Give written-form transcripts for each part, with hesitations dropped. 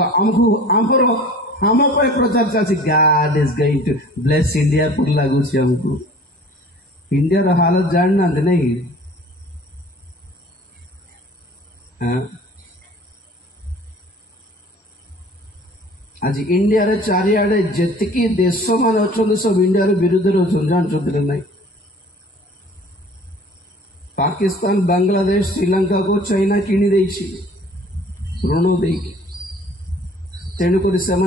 हमको आमर हम प्रचार चलती God is going to bless India पर लगुच हमको इंडिया हालत जानना नहीं आज इंडिया रे चारिआडे जेतिकी देश मान अच्छा सब इंडिया विरुद्ध जानते नहीं पाकिस्तान बांग्लादेश श्रीलंका को चाइना किणी ऋण दे तेणुक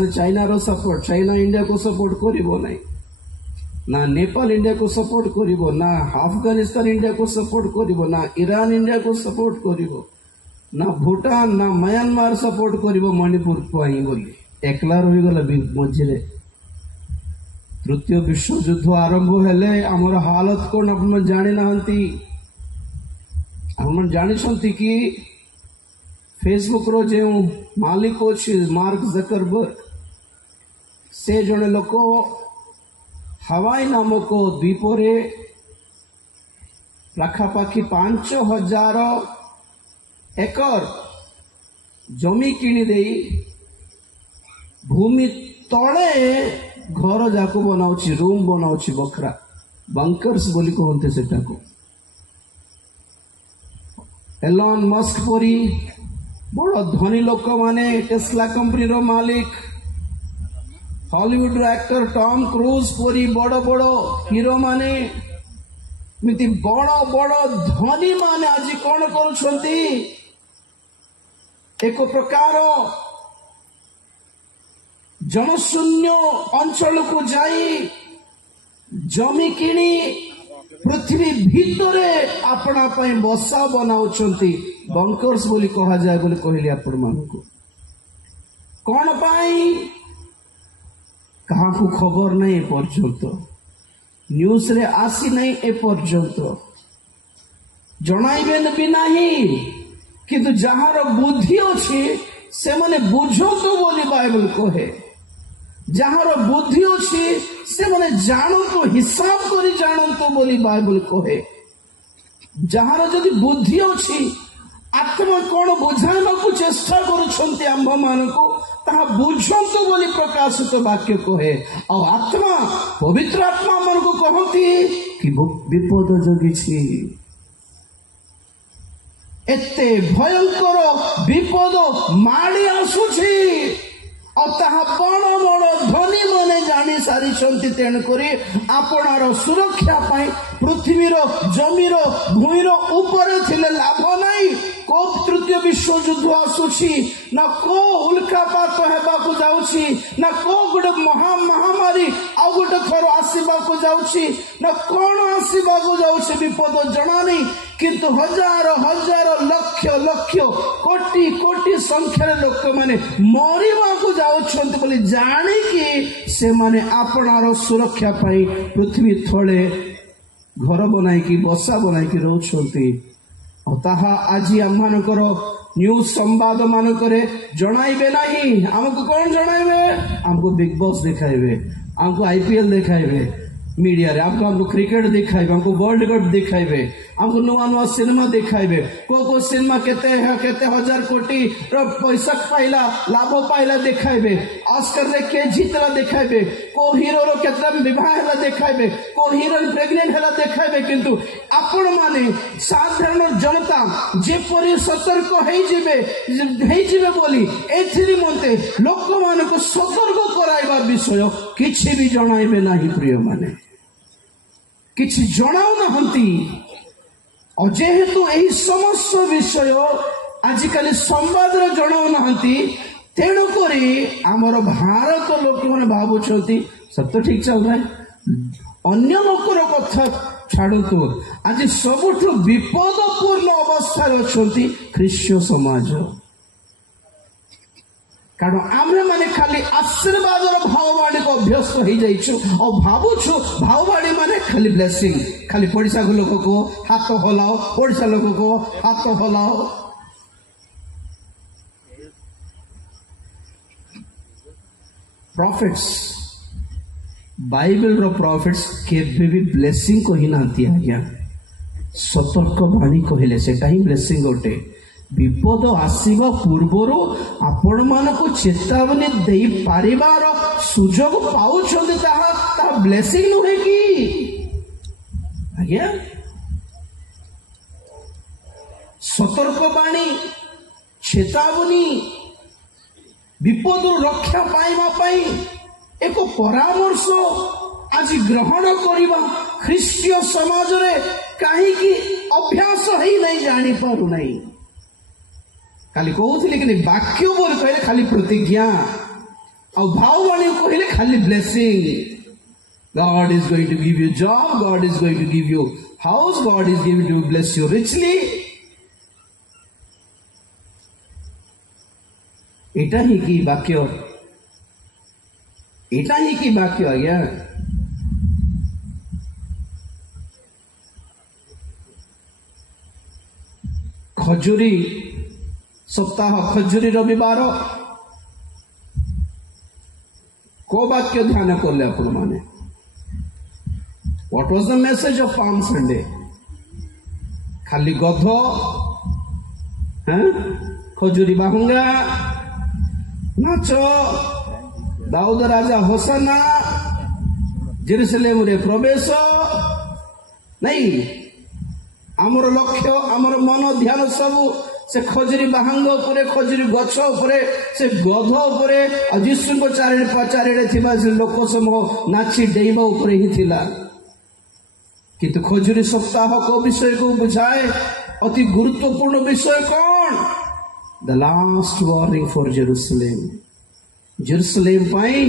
चाइना रो सपोर्ट चाइना इंडिया को सपोर्ट करिबो नहीं ना नेपाल इंडिया को सपोर्ट करिबो ना अफगानिस्तान इंडिया को सपोर्ट करिबो ना ईरान इंडिया को सपोर्ट करिबो ना भूटान ना म्यांमार सपोर्ट करिबो मणिपुर को बोली एकला रही गला मझे तृतीय विश्व युद्ध आरंभ हेले आमर हालत कौन आप जानी ना आप जानी कि फेसबुक रो जो मालिक अच्छे मार्क जकरबर्ग से जड़े लोक हवाई नामक द्वीपरे पाखापाखि 5000 एकर जमी किणी दे भूमि तले घर जाक बनाऊँ रूम बनाऊँ बखरा बंकर्स बोली कहते सेटा को एलन मस्क परी बड़ धनी लोक माने टेस्ला कंपनी रो मालिक हॉलीवुड एक्टर टॉम क्रूज परी बड़ बड़ हीरो माने मिति बड़ बड़ धनी माने आज कौन करुछंती एक प्रकार जनशून्य अंचल को जाई जमी किणी पृथ्वी भितर अपना बसा बनाउछंती बंकर्स बोली कहा जाए बोली कहली आपण मानकु कौन पाई कहा को खबर नहीं पर्यंत न्यूज रे आसी नहीं ए पर्यंत जणाइबेन भी नहीं किंतु जहार बुद्धि अच्छी से माने बुझंतु बोली बाइबल कहे जहार बुद्धि अच्छी से माने जानतु हिसाब करी जानतु बोली बाइबल कहे जहार जदि बुद्धि अच्छी आत्मा कौन बुझाइबा को चेष्टा करुछंती आंभ मानकु ताहा बुझंतु बोली प्रकाशित वाक्य कहे और आत्मा पवित्र आत्मा मन को कहती कि विपद जगिछि एते भयंकर विपद माड़ी आसुछि और ताहा बड़ बड़ धनी माने जानी सारी तेणुक आपणार सुरक्षा पाई पृथ्वीर जमीर भूमिर ऊपर थिले लाभ नहीं को तृतीय विश्व युद्ध आसुछि ना को उल्कापात हेबाकु जाउछि ना को गोटे महामारी आ गोटे थर आसीबाकु जाउछि ना कोन आसीबाकु जाउछि विपद जणा नहीं किंतु हजार हजार लक्ष लक्ष कोटि कोटि संख्यार लोक माने मरिबाकु जाउछंती बोली जानी कि से माने आपणार सुरक्षा पाई पृथ्वी थळे घर बनाई कि बसा बनाई कि रहउछंती और ताहा आज आममानकर न्यूज संवाद मानकरे जणाइबे नहीं हमको कौन जणाइबे हमको बिग बॉस दिखाइबे हमको आईपीएल दिखाइबे मीडिया रे हमको क्रिकेट दिखाइबे हमको वर्ल्ड कप दिखाइबे हमको नुआ नुआ सिनेमा दिखाइबे को सिनेमा केते हजार कोटी रो पैसा पाइला लाभ पाइला दिखाइबे ऑस्कर रे के जीतला दिखाइबे को हीरो रो केते विवाह हला दिखाइबे को हीरोइन प्रेग्नेंट हला दिखाइबे किंतु आपण माने साधारण जनता जेपरि सतर्क हेई जिवे बोली एथिरि मते लोक मान को सतर्क कराइबा विषय किछि भी जणाइबे नाही प्रिय माने किछि जणाउ नहंती और जेहेतु यही समस्त विषय आजिकल संवाद जणाउ नहंती तेणुक आमर भारत लोक मैंने भावुंट सब तो ठीक चल रहा है अन्य लोकर कथा छाड़ू आज सबुठ विपदपूर्ण अवस्था अच्छा ख्रीष्ट समाज कारण आमे माने खाली आशीर्वाद भाववाणी को अभ्यस्त हो जाइछु और भावुछु भाववाणी माने खाली ब्लेसिंग खाली पड़िसा लोक को हाथ हलाओ पड़िसा लोक को हाथ हलाओ प्रॉफिट्स बाइबल रो प्रॉफिट्स केबे भी ब्लेसिंग को ही नांती आज्ञा सतर्क वाणी कहले सेटा ही ब्लेसिंग गोटे विपद आसवा पूर्वर आपण मानक चेतावनी दे पारिबार सुजोग पाउछन्ते ताहा ब्लेसिंग नुहे कि आज्ञा सतर्कवाणी चेतावनी विपद रक्षा पाइबा पाई एक परामर्श आज ग्रहण करवा ख्रीष्टीय समाज रे कहीं अभ्यास ही नहीं जानी पारु नहीं खाली कहूली कि वाक्य बोल कहले खाली प्रतिज्ञा और भाववाणी कहले खाली blessing God is going to give you job, God is going to give you house, God is going to bless you richly. एटा ही की वाक्य आज्ञा खजुरी सप्ताह खजुरी रविवार को वाक्य ध्यान कले आपण माने what was the message of palm Sunday खाली गध खजुरी बाहुंगा नाच दाऊद राजा होसाना जेरुसलेम रे प्रवेश नहीं आमर लक्ष्य आमर मन ध्यान सब से खजुरी बाहांग उपरे खजुरी गछ उपरे से गध उपरे जीशु को चारिड़े थिबा से लोक समूह नाची डेइबा उपरे ही थिला किंतु खजुरी सप्ताह को विषय को बुझाए अति गुरुत्वपूर्ण विषय कौन the last warning for Jerusalem Jerusalem पाई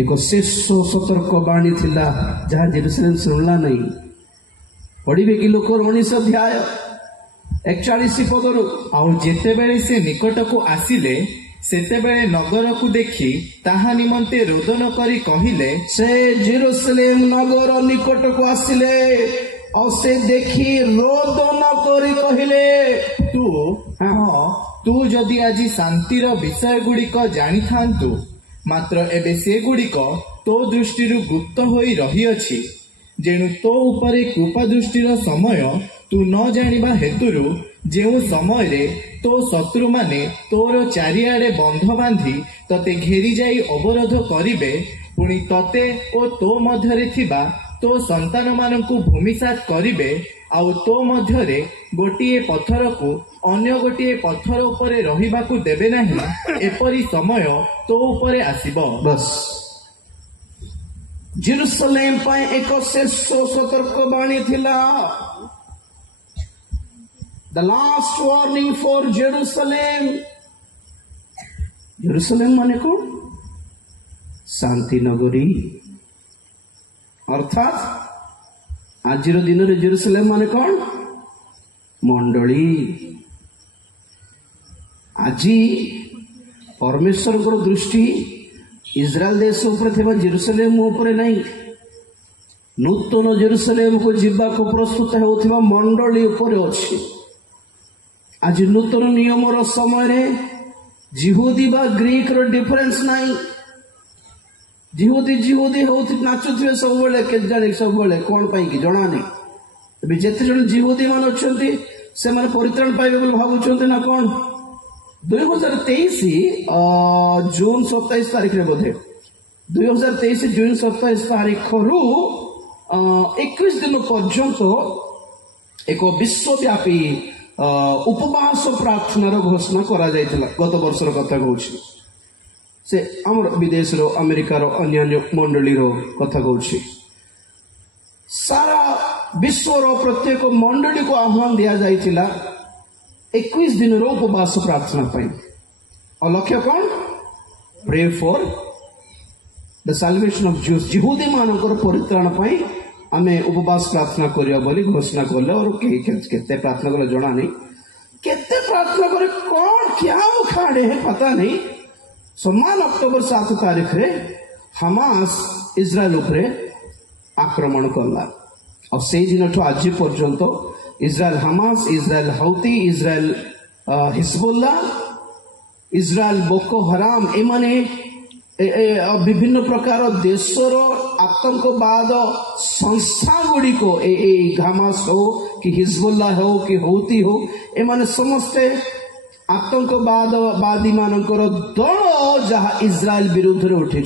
एक शेष सतर्क बाणी थिला जहाँ जेरुसलेम सुनला नहीं पढ़िबे कि लोक 19 अध्याय 41 पदर आउ जेतेबेले से निकट को आसिले सेतेबेले नगर को देखी ताहा निमंते रोदन करी कहिले से जेरुसलेम नगर निकट को आसिले और से देखी रोदन करी कहिले तू तू जदि आज शांतिर विषय गुड़िक जानी थांतु मात्र एबे से गुड़िक तो दृष्टि गुप्त होई रही अछि जेणु तो उपरे कृपा दृष्टिर समय तू न जानिबा हेतुरु जेउ समय रे तो शत्रु माने तोर चारिआडे बंध बांधी तते घेरी जाई अवरोध करिबे पुणी तते ओ तो मध्यरे थिबा तो संतान मानकु भूमिसात करिबे आउ तो मध्यरे गोटिए पत्थर को अन्य गोटिए पत्थर उपरे रहिबाकु देबे नाही एपरि समय तो उपरे आसीबो बस जेरुसलेम पाए एक शेष सतर्क बाणी थिला the last warning for Jerusalem Jerusalem माने को शांति नगरी अर्थात आजिर दिन रे जेरुसलेम माने कौन मंडली आजी परमेश्वर को दृष्टि इस्राएल देश उपर जेरुसलेम उपरे नहीं नूतन जेरुसलेम को जीवा को प्रस्तुत होथिबा मंडली उपरे अछि आज नूतन नियम रो समय रे जिहुदी बा ग्रीक रो डिफरेंस नहीं जिहुदी होती नाचुथिबे सब बेले के जाने सब बेले कोन पई कि जणा नहीं अबे जेते जण जिहुदी मान अछंती से माने परित्राण पाइबे बोल भाबुछंती ना कोन 2023 जून 27 तारीख रे बोधे 2023 जून 27 तारीख रु 21 दिन पर्यंत एक विश्वव्यापी उपवास प्रार्थनार घोषणा करा जायतिला गत वर्षर कथा कहूछि से आमर विदेश रो अमेरिका रो अन्य मंडली रो कथा कहूछि सारा विश्व रो प्रत्येक मंडली को आह्वान दिया जायतिला 21 दिन रो उपवास प्रार्थना पाई और लक्ष्य कौन pray for the salvation of Jews जिहुदी मानकर परित्राण पाई आमे उपवास प्रार्थना करिया बोली घोषणा करले और केते प्रार्थना करले जणा नहीं केते प्रार्थना करे कौन क्या उखाड़े है पता नहीं सम्मान अक्टोबर 7 तारीख रे हमास इस्राएल उपरे आक्रमण करला और से दिन आज पर्यंत इस्राएल हमास इस्राएल हौती इस्राएल हिजबुल्ला इस्राएल बोको हराम एमाने विभिन्न प्रकार देशर आतंकवाद संस्था गुड़ी को हमास हो कि हिजबुल्ला हो कि हौती हो एमाने समस्ते आतंकवादी मानकर दल जहाँ इज्राएल विरुद्ध उठी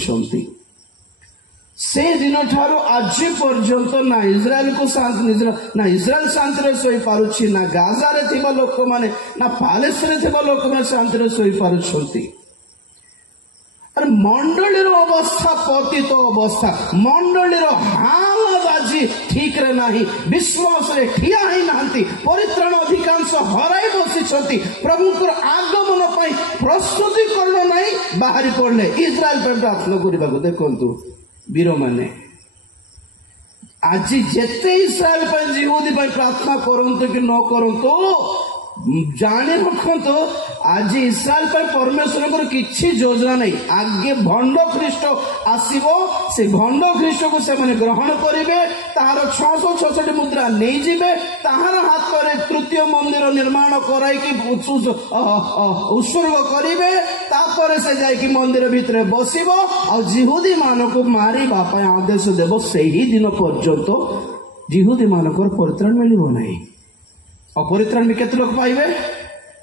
से दिन ठार आज पर्यंत ना इज्राएल को शांति ना इज्राएल शांति शोई पारुछि ना गाजा रे थिबा लोक माने ना पैलेस्टाइन रे थिबा लोक माने शांति रे शोई पारुछंती। अरे मंडलीर अवस्था पतित अवस्था मंडलीर हाल आज ठीक रे नाही विश्वास रे ठिया ही नांती परित्राण अधिकांश हराई बसिछंती प्रभुकर आगमन पई प्रस्तुति करनो नाही बाहरी पड़ले इज्राएल पे प्रार्थना करबा को देखंतु वीर माने आज जेते इस्राएल पर यहूदी पर प्रार्थना करंतु कि न करंतु जाने रखंतु आज इस्राएल पर परमेश्वर को किछि योजना नहीं आगे भंड ख्रीष्ट आसीबो से भंड ख्रीष्ट को से माने ग्रहण करिवे ताहार 666 मुद्रा नहीं जिवे ताहार हाथ रे तृतीय मंदिर निर्माण कराई कि उत्सर्ग करिवे तापर से जाय कि मंदिर भितरे बसिबो और यहूदी मान को मारिबा पय आदेश देबो सेही दिन पर्यंत यहूदी मानकर परित्राण मिलिबो नहीं और परित्राण भी केते लोक पाइबे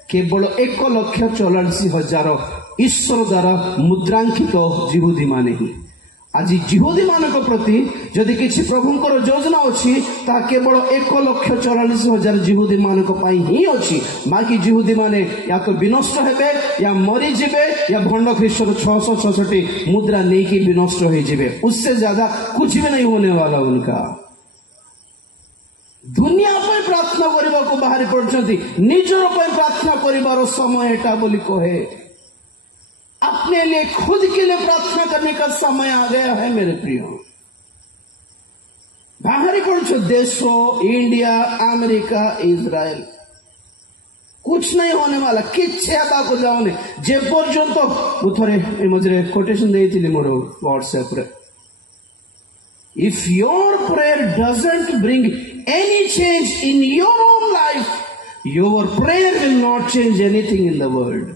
केवल 1,44,000 ईश्वर द्वारा मुद्रांकित यहूदी माने ही आज यहूदी मानक प्रति जदि किछि प्रभुंकर योजना अछि ता केवल 1,44,000 यहूदी मानक पई ही अछि बाकी यहूदी माने या तो विनष्ट हेबे या मरि जिबे या भंड ख्रीष्ट 666 मुद्रा नेकी विनष्ट हो जिबे उससे ज्यादा कुछ भी नहीं होने वाला उनका दुनिया पर प्रार्थना करने को बाहरी पड़ती निजर पर प्रार्थना करिबार समय एटा बोली कहे अपने लिए खुद के लिए प्रार्थना करने का समय आ गया है मेरे प्रियो बाहरी पड़ो देशों इंडिया अमेरिका इज्राएल कुछ नहीं होने वाला किच्छे को जाओने जे पर्यंत मुझे मझे कोटेशन देती मोर व्हाट्सएप रे if your prayer doesn't bring any change in your own life your prayer will not change anything in the world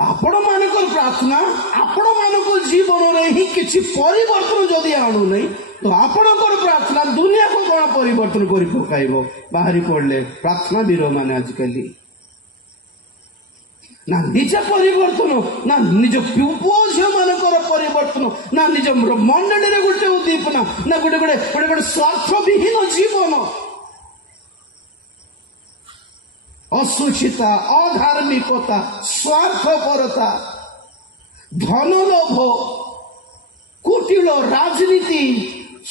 आपण मानकर प्रार्थना आपण मानको जीवन रे ही किछि परिवर्तन जदि आनु नहीं तो आपणकर प्रार्थना दुनिया को कोन परिवर्तन करि पकाइबो बाहरी पड़ले प्रार्थना वीर माने आजकल ना निज परिवर्तन ना निज पुओ झियो मानकर परिवर्तन ना निज मंडली रे गोटे उद्दीपना ना गोटे गोटे गोटे गोटे स्वार्थ विहीन जीवन असुचिता अधार्मिकता स्वार्थपरता धन लोभ कुटिल राजनीति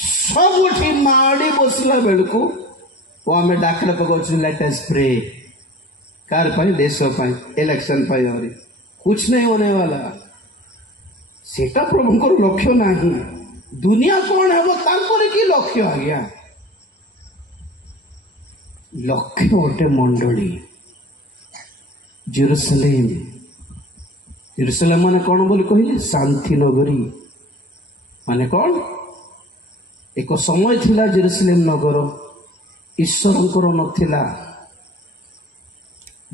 सबुठी माड़ी बसला बेलू वो आम डाकला पकाउछ लेट अस प्रे कार पाई देश पाई इलेक्शन पाई और कुछ नहीं होने वाला सेटा प्रभुंकर लक्ष्य नहीं दुनिया कौन है वो तांकर की लक्ष्य आ गया लक्ष्य गोटे मंडली जेरूसलेम जेरूसलेम माने कौन बोली कहले शांति नगरी माने कौन एक समय थिला जेरूसलेम नगर ईश्वरंकर नथिला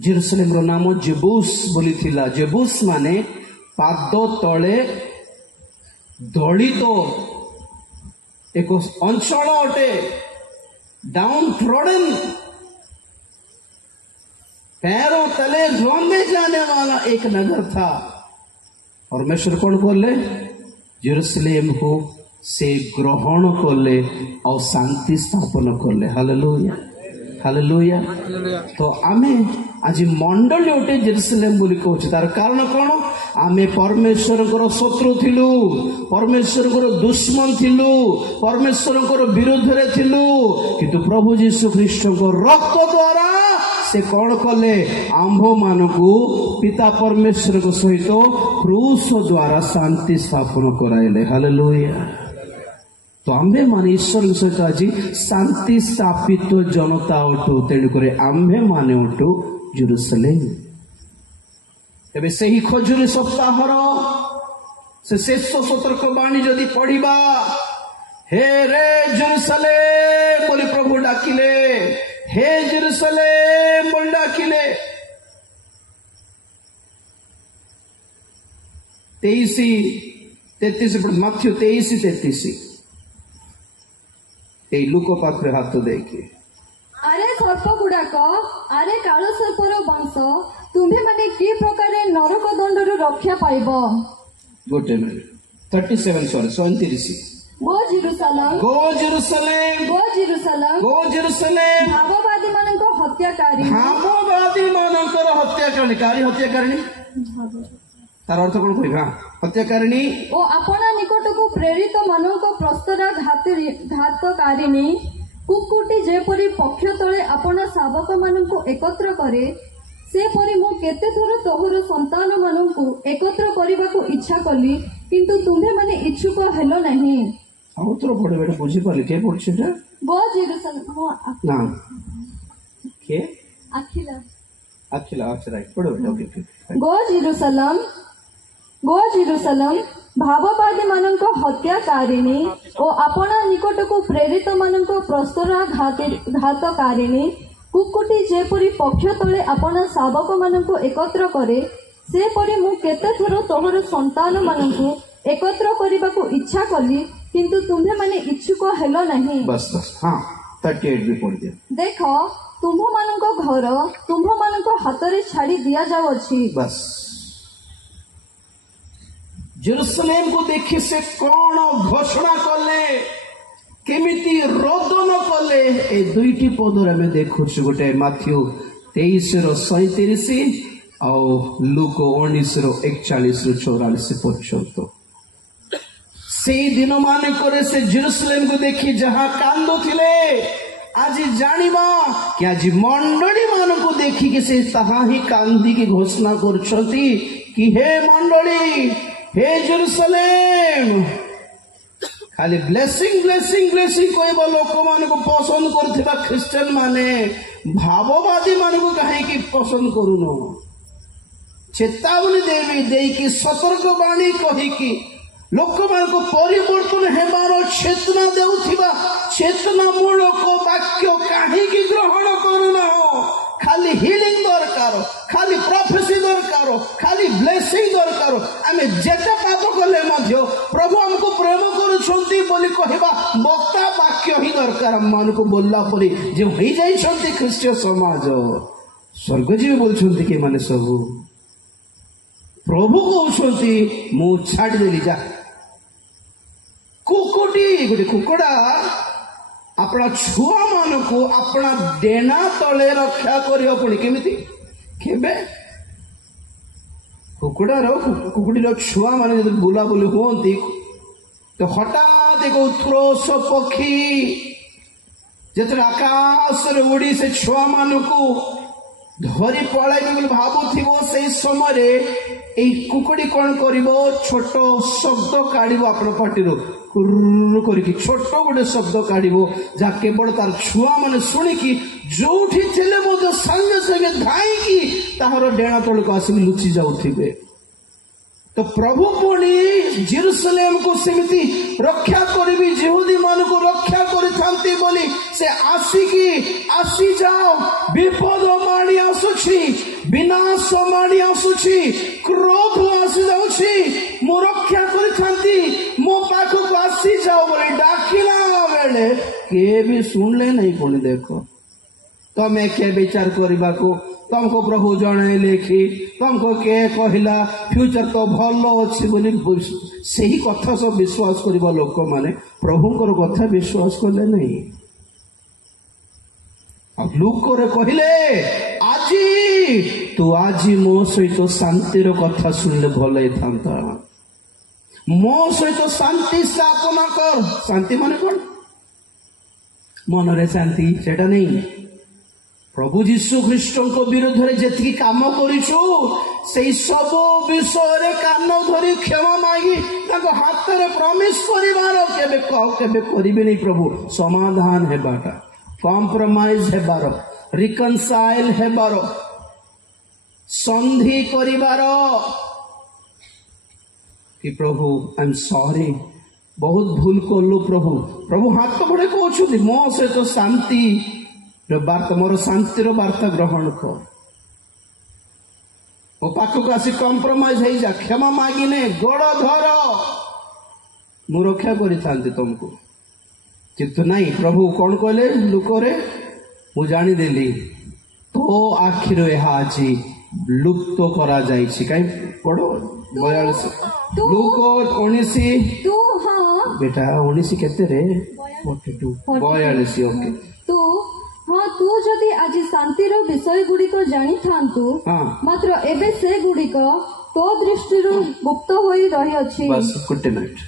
जेरूसलेम रो नाम जेबूस बोली थिला जेबूस माने पाद तले दलित एक अंचल अटे डाउन ट्रोडन पैरों तले रोंदे जाने वाला एक नगर था परमेश्वर कौन बोले जेरूसलेम को से ग्रहण करले और शांति स्थापन करले हालेलुया हालेलुया तो आमे आज मंडली उठे जेरूसलेम बोली कहूँ तार कारण कौन आमे परमेश्वर शत्रु थिलु परमेश्वर दुश्मन थिलु परमेश्वर विरुद्ध रे थिलु किंतु प्रभु यीशु ख्रीष्ट रक्त द्वारा से कौन कले आंभ मान को पिता परमेश्वर को सहित क्रूस द्वारा शांति स्थापन कराइले हालेलुया तो आम्भे मान ईश्वर सहित आज शांति स्थापित जनता उठू तेणुक आम्भे मान उठू जेरूसलेम एबे सही खजुरी सप्ताहर से शेष सतर्क बाणी जदि पढ़िबा हे रे जेरूसलेम बोली प्रभु डाकिले हे जेरूसलेम बोली डाकिले 23-33 मत्थ्यू 23-33 लुक पाखरे हाथ देखिए अरे सर्प गुड़ाक अरे काल सर्पर वंश ତୁମ୍ଭେ ମାନେ କି ପ୍ରକାରେ ନରକ ଦଣ୍ଡରୁ ରକ୍ଷା ପାଇବ। ଗୋଟେ ମିନିଟ୍ 37 ସରି 37 ଗୋ ଜେରୁସାଲେମ ଗୋ ଜେରୁସାଲେମ ଗୋ ଜେରୁସାଲେମ ଗୋ ଜେରୁସାଲେମ ଭାବବାଦୀ ମାନଙ୍କ ହତ୍ୟାକାରୀ ଭାବବାଦୀ ମାନଙ୍କର ହତ୍ୟାକାରୀ ହତ୍ୟାକାରିଣୀ ତାର ଅର୍ଥ କଣ କହିବା ହତ୍ୟାକାରିଣୀ ଓ ଆପଣା ନିକଟକୁ ପ୍ରେରିତ ମାନଙ୍କ ପ୍ରସ୍ତରା ଘାତକାରିଣୀ କୁକୁଟି ଯେପରି ପକ୍ଷ ତଳେ ଆପଣା ଶାବକ ମାନଙ୍କୁ ଏକତ୍ର କରେ ସେପରି ମୁଁ କେତେ ଥର ତୋହର ସନ୍ତାନ ମାନଙ୍କୁ ଏକତ୍ର କରିବାକୁ ଇଚ୍ଛା କଲି କିନ୍ତୁ ତୁମ୍ଭେ ମାନେ ଇଚ୍ଛୁକ ହେଲ ନାହିଁ। ଆଉ ତୋର ପଢେ ବେଟା ବୁଝିପାରିଲି କିଏ ପଢୁଛି ଏଟା ଗୋ ଜେରୁସାଲେମ ନା କିଏ ଆଖିଲା ଆଖିଲା ଆଚ୍ଛା ରାଇଟ୍ ପଢେ ବେଟା ଓକେ ଗୋ ଜେରୁସାଲେମ ଭାବବାଦୀ ମାନଙ୍କ ହତ୍ୟାକାରିଣୀ ଓ ଆପଣା ନିକଟକୁ ପ୍ରେରିତ ମାନଙ୍କ ପ୍ରସ୍ତରା ଘାତକାରିଣୀ କୁକୁଟି ଯେପରି ପକ୍ଷ ତଳେ ଆପଣା ଶାବକ ମାନଙ୍କୁ ଏକତ୍ର କରେ ସେପରି ମୁଁ କେତେ ଥର ତୋହର ସନ୍ତାନ ମାନଙ୍କୁ ଏକତ୍ର କରିବାକୁ ଇଚ୍ଛା କଲି କିନ୍ତୁ ତୁମ୍ଭେ ମାନେ ଇଚ୍ଛୁକ ହେଲ ନାହିଁ। ବସ୍ ବସ୍ ହଁ 38 ବି ପଢି ଦିଅ ଦେଖ ତୁମ୍ଭମାନଙ୍କ ଘର ତୁମ୍ଭମାନଙ୍କ ହାତରେ ଛାଡି ଦିଆଯାଉଅଛି। बस जेरुसलेम को देखी से कौन घोषणा कले केमिति रोदन कले ए दुईटी पदर आम देखु गोटे माथ्यू 23:37 और लूक 19:41-44 पर्यंत से दिन मानक से जेरुसलेम को देखी जहाँ कांदो थिले आज जानिबा कि आज मंडली मान को देखी कि से ताहा ही कांदी की घोषणा करछंती कि हे मंडली हे जेरुसलेम खाली ब्लेसिंग ब्लेसिंग ब्लेसिंग कहबा लोक मान को पसंद करथिबा क्रिश्चियन माने भाववादी मान को कहीं की पसंद करूनो चेतावनी देवी देई की सतर्क बाणी कही की लोक मान को परिवर्तन हेबार चेतना देउथिबा चेतनामूलक वाक्य कहीं की ग्रहण करूना खाली हिलिंग दरकार खाली प्रोफेसी दरकार खाली ब्लेसिंग दरकार आम जेते पाप कले मध्य प्रभु हमको प्रेम करुछंती बोली कहबा वक्ता वाक्य ही दरकार हम मान को बोलला परी जे होई जाइछंती ख्रीष्टीय समाज स्वर्गजीवी बोलछंती कि माने सब प्रभु कहउछंती मु छाड़ देली जा कुकुटी गोटे कुकुड़ा अपना छुआ मान को अपना डेना तले रक्षा करियो पुणी केमिति केबे कुकुड़ीर छुआ मान जब बुला बुली हुंती तो हठात एक उत्रोष पक्षी जतरे आकाश रे उड़ी से छुआ मान को धरी पळाइबे बोली भाबुथिबो से समय कुकुड़ी कौन करिबो छोट शब्द काढ़िबो आपण पाटिरो कुरु करिकी छोट गोटे शब्द काढ़िबो जा केवल तार छुआ माने सुनिकी जोठी थिले मो संगे संगे धाईकी ताहार डेणा तळको आसी लुचि जाउथिबे तो प्रभु पुणी जेरुसलेम को सेमिति रक्षा करिबी यहूदी मान को रक्षा करिथांती बोली से आसिकी आसी जाओ विपद माड़ी आसुछि विनाश माड़ी आसुछि क्रोध आसी जाउछि मो रक्षा करिथांती मो पाखक आसी जाओ बोली डाकिला बेले के भी सुनले नहीं पुणी देखो तमे के विचार करबा को तुमको प्रभु जणे लेखी तुमको के कहला फ्यूचर तो भल अच्छी बोली सही कथा सब विश्वास करबा लोक माने प्रभुଙ୍କର कथा विश्वास कले नहीं अब लोक रे कहले आजी तू आजी मो सहित शांतिर कथा सुनले भल थांता मो सहित शांति स्थापना कर शांति माने कौन मन रे शांति सेटा नहीं प्रभु जीशु ख्रीष्ट विरोध में जी कम कर सब विषय कान धरी क्षमा मागी हाथ में प्रमिश करें प्रभु समाधान हेबाटा कॉम्प्रोमाइज हेबार रिकनसाइल हेबार संधि करिबार कि प्रभु आई एम सॉरी बहुत भूल कलु प्रभु प्रभु हाथ बढ़े कहते मो सहित शांति वार्ता मोर शांतिर वार्ता ग्रहण कर मो पाखक आसी कॉम्प्रोमाइज हो जा क्षमा मागिने गोड़ धर मु रक्षा करी तुमको किंतु नहीं प्रभु कौन कहले लुक रे मु जानीदेली तो आखिर यह आज ଲୁପ୍ତ କରାଯାଇଛି। କାହିଁ ପଢ 42 ଲୁକ 19 तू हाँ बेटा 19 କେତେରେ 42 ଓକେ तू हाँ तू जदि आज शांतिर विषय गुड़िक जानी थांतु हाँ मात्र एबे से गुड़िक तो दृष्टि गुप्त होई रही अछि। बस गुड नाइट।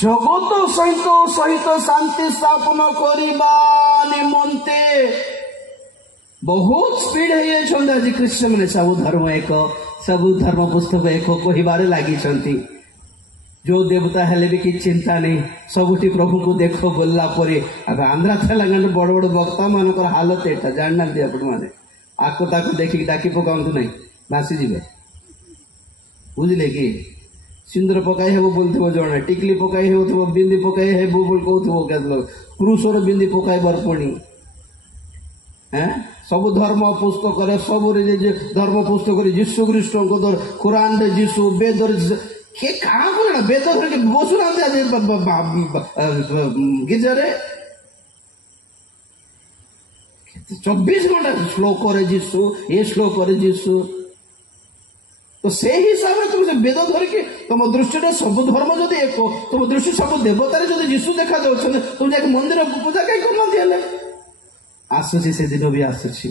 जगत सहित शांति स्थापन करबा निमंते बहुत स्पीड है आज ख्रीष्ट मैंने सब धर्म एक सब धर्म पुस्तक एक कहबारे लगी जो देवता हेले भी कि चिंता नहीं सबुठी प्रभु को देख बोलला परे अब आंध्रा तेलंगाना बड़ बड़ वक्ता मानकर हालत एटा जानना आपण माने आको ताको देखिक डाकी पकाउंतु नहीं भासी जीवे बुझले कि सिंदूर पकाई हेबो बोलथिबो जणे टिकली पकाई हेबो बिंदी पकाई हेबो बोल कहथिबो केतलो क्रूसर बिंदी पकाई बरपणी हैं सब धर्म पुस्तक सब धर्म पुस्तक जीशु ख्रीष्ट कुरान रे जीशु वेद के कहाँ कर वेद धर बसुना गिरजारे 24 घंटा श्लोक रे जीशु ये श्लोक रे जीशु तो से हिसाब से तुम वेद धरिकी तुम दृष्टि सब धर्म जब एक तुम दृष्टि सब देवतार जब जीशु देखा जाऊँ तुम जाके मंदिर पूजा कहीं करना आसुची से दिन भी आसुची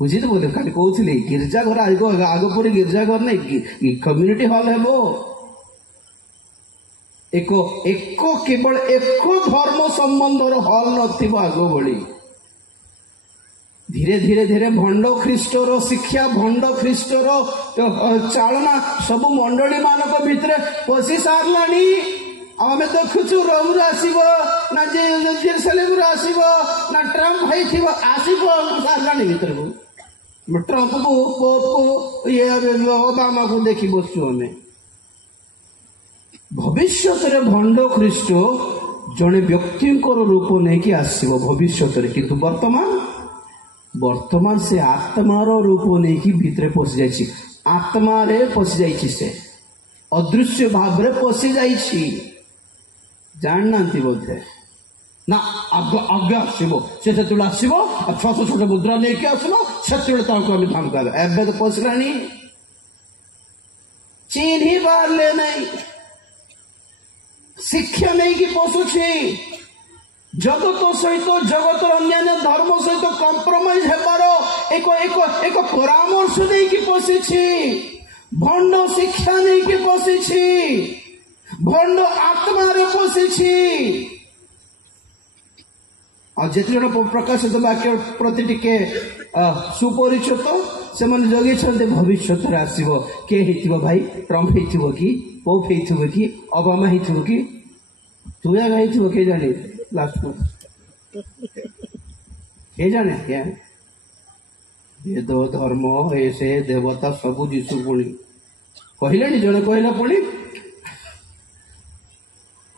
बुझी तो बोले खाली कहते गिरजा घर आग पर गिरजा घर नहीं कम्युनिटी हॉल है एक एक केवल एक धर्म संबंधर हॉल नथिबो आग भली धीरे धीरे धीरे भंड ख्रीष्टर शिक्षा भंड ख्रीष्टर चालना सब मंडली मानक भितर पशि सारलानी आमे देखुछु रोम आसीबो ना जेरुसलेम आसीबो ना ट्रम्प होइथिबो आसीबो सारलानी भितर को ट्रम्प को पोप को ये ओबामा को देखी बसु हमें भविष्य भंड ख्रीष्ट जड़े व्यक्ति रूप नहीं कि आसो भविष्य किंतु वर्तमान से आत्मार रूप नहीं कि भितर पशि जाइए आत्मा रे पशि जाइए से अदृश्य भाव रे पशि जाइए जानना बोधे ना आगे आसो से आसो छोट छोट मुद्रा लेके आसो से धाम कर एवं तो पशिलानी चीन ही बाहर ले नहीं शिक्षा नहीं कि पशुची जगत सहित जगत अन्य धर्म सहित कंप्रोमाइज हेबार एक एक एक परामर्श नहीं कि पशिछि भंड शिक्षा नहीं कि पशिछि भंड आत्मा रे पशिछि और जिते जन प्रकाशित वाक्य प्रति टिके सुपरिचित से जगे भविष्य आसो किए भाई ट्रम्प हो कि पोप हो कि ओबामा हो कि तू हो किए जाने लास्ट को किए जाने क्या वेद धर्म ऐसे देवता सब जीशु पुणी कहले जड़े कहला पुणी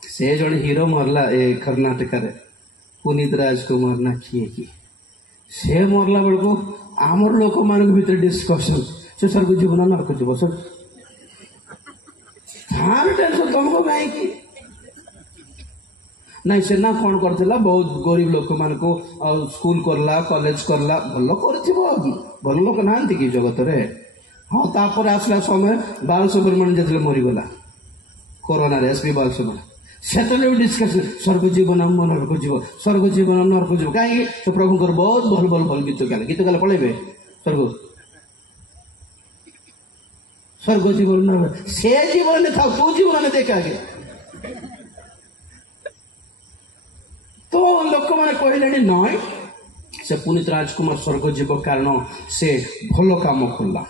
से जड़े हीरो मरला कर्नाटक पुनीत राजकुमार ना किए कि से मरला बेलू आमर लोक मान भीतर डिस्कसन से सर को जीवन नरक जीव सर थार टेंशन तुमको कहीं नहीं से ना कौन करथिला बहुत गरीब लोक मान को स्कूल करला कॉलेज करला भलो करथिबो भल लोक नांती कि जगत रे हां तापर आसला समय बाल सुब्रमण्य जतले मरी गला कोरोना रे एसपी बाल सुब्रमण्य सेतले डिस्कशन स्वर्ग जीवन नरक जीव स्वर्ग जीवन नरक जीव कहीं तो प्रभु बहुत भल भल भल गीत गाले पड़ेबे स्वर्ग जीवन नरक से जीवन था तू जीवन देखा आगे तो लोक मैंने कहले नय से पुनीत राजकुमार स्वर्ग जीव कारण से भल काम कला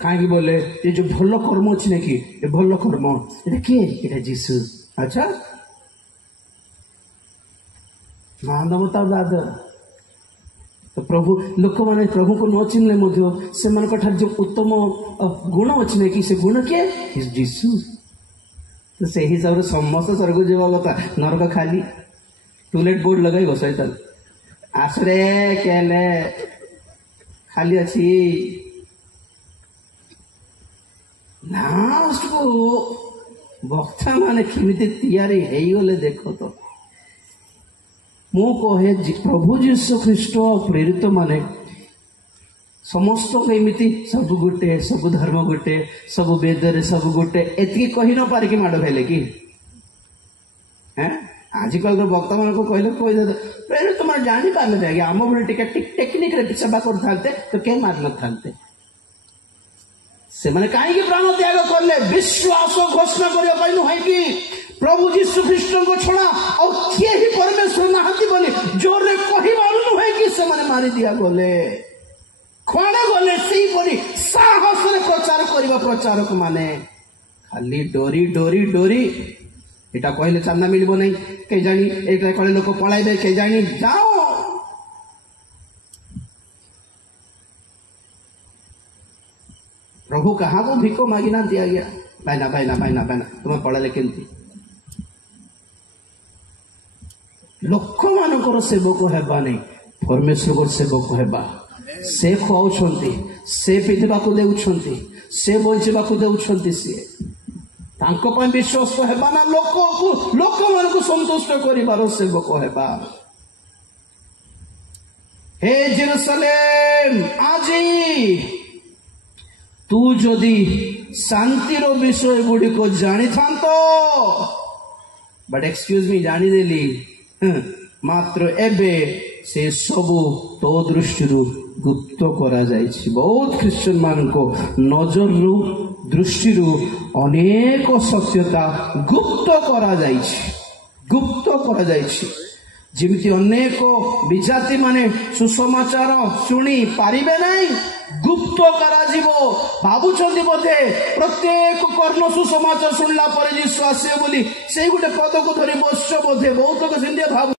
कहीं बोले ये जो भल कर्म अच्छी ना कि ये भल कर्म ये किए जीशु अच्छा महानवता दाद तो प्रभु लोक मैंने प्रभु को न चिन्हले से जो उत्तम गुण अच्छी ना कि से गुण किए जीशु तो से हिसाब से समस्त स्वर्ग जीवा कथा नरक खाली टूलेट बोर्ड लगाई सैतान आसरे केले खाली अच्छी लास्ट को वक्ता माने केमिति तैयारी हेगले देख तो मु कहे प्रभु जीशु ख्रीष्ट प्रेरित माने समस्त एमती सब गोटे सब धर्म गोटे सब वेदरे सब गोटे एति कही न पारे कि माड़ भेले कि आजिकल भक्त मान कहले कहीदे तुम जानी पार ना आम भले टेक्निक सेवा करते तो क्या मार न था से माने कहीं प्राण त्याग कले विश्वास घोषणा करने नुहे कि प्रभु जीशु ख्रीष्ट को छड़ा और किए ही परमेश्वर नहांती बोली जोरे कहबार नुहे कि से माने मारी दिया गले खुआड़े गले से साहस प्रचार करवा प्रचारक माने खाली डोरी डोरी डोरी एटा कहले चांदा मिल नहीं के जानी एटा कहले लोक पलाइबे के जानी जाओ प्रभु कहा को भिको मागिना दिया गया बैना बैना बैना बैना तुम्हें पढ़ले केमती लोक मानकर सेवक हेबा नहीं परमेश्वर सेवक हेबा से खुआउछंती से पिंधबाकू देउछंती से बंचबाकू देउछंती से तांको ପାଇଁ ବିଶ୍ୱସ୍ତ ହେବା ନା ଲୋକମାନଙ୍କୁ ସନ୍ତୁଷ୍ଟ କରିବାର ସେବକ ହେବା। हे जेरुसलेम ଆଜି ତୁ ଯଦି ଶାନ୍ତିର ବିଷୟ ଗୁଡ଼ିକ ଜାଣିଥାନ୍ତ ବଟ୍ ଏକ୍ସକ୍ୟୁଜ ମି ଜାଣିଦେଲି ମାତ୍ର ଏବେ ସେ ସବୁ ତୋ ଦୃଷ୍ଟିରୁ ଗୁପ୍ତ କରାଯାଇଛି। ବହୁତ ଖ୍ରୀଷ୍ଟିଆନ ମାନଙ୍କ ନଜରରୁ ଦୃଷ୍ଟିରୁ ଅନେକ ସତ୍ୟତା ଗୁପ୍ତ କରାଯାଇଛି ଯେମିତି ଅନେକ ବିଜାତି ମାନେ ସୁସମାଚାର ଶୁଣି ପାରିବେ ନାହିଁ ଗୁପ୍ତ କରାଯିବ। ଭାବୁଛନ୍ତି ବୋଧେ ପ୍ରତ୍ୟେକ କର୍ଣ୍ଣ ସୁସମାଚାର ଶୁଣିଲା ପରେ ଯୀଶୁ ଆସିବେ ବୋଲି ସେଇ ଗୋଟେ ପଦକୁ ଧରି ବସିଛ ବୋଧେ ବହୁତ ସେମିତି ଭାବୁ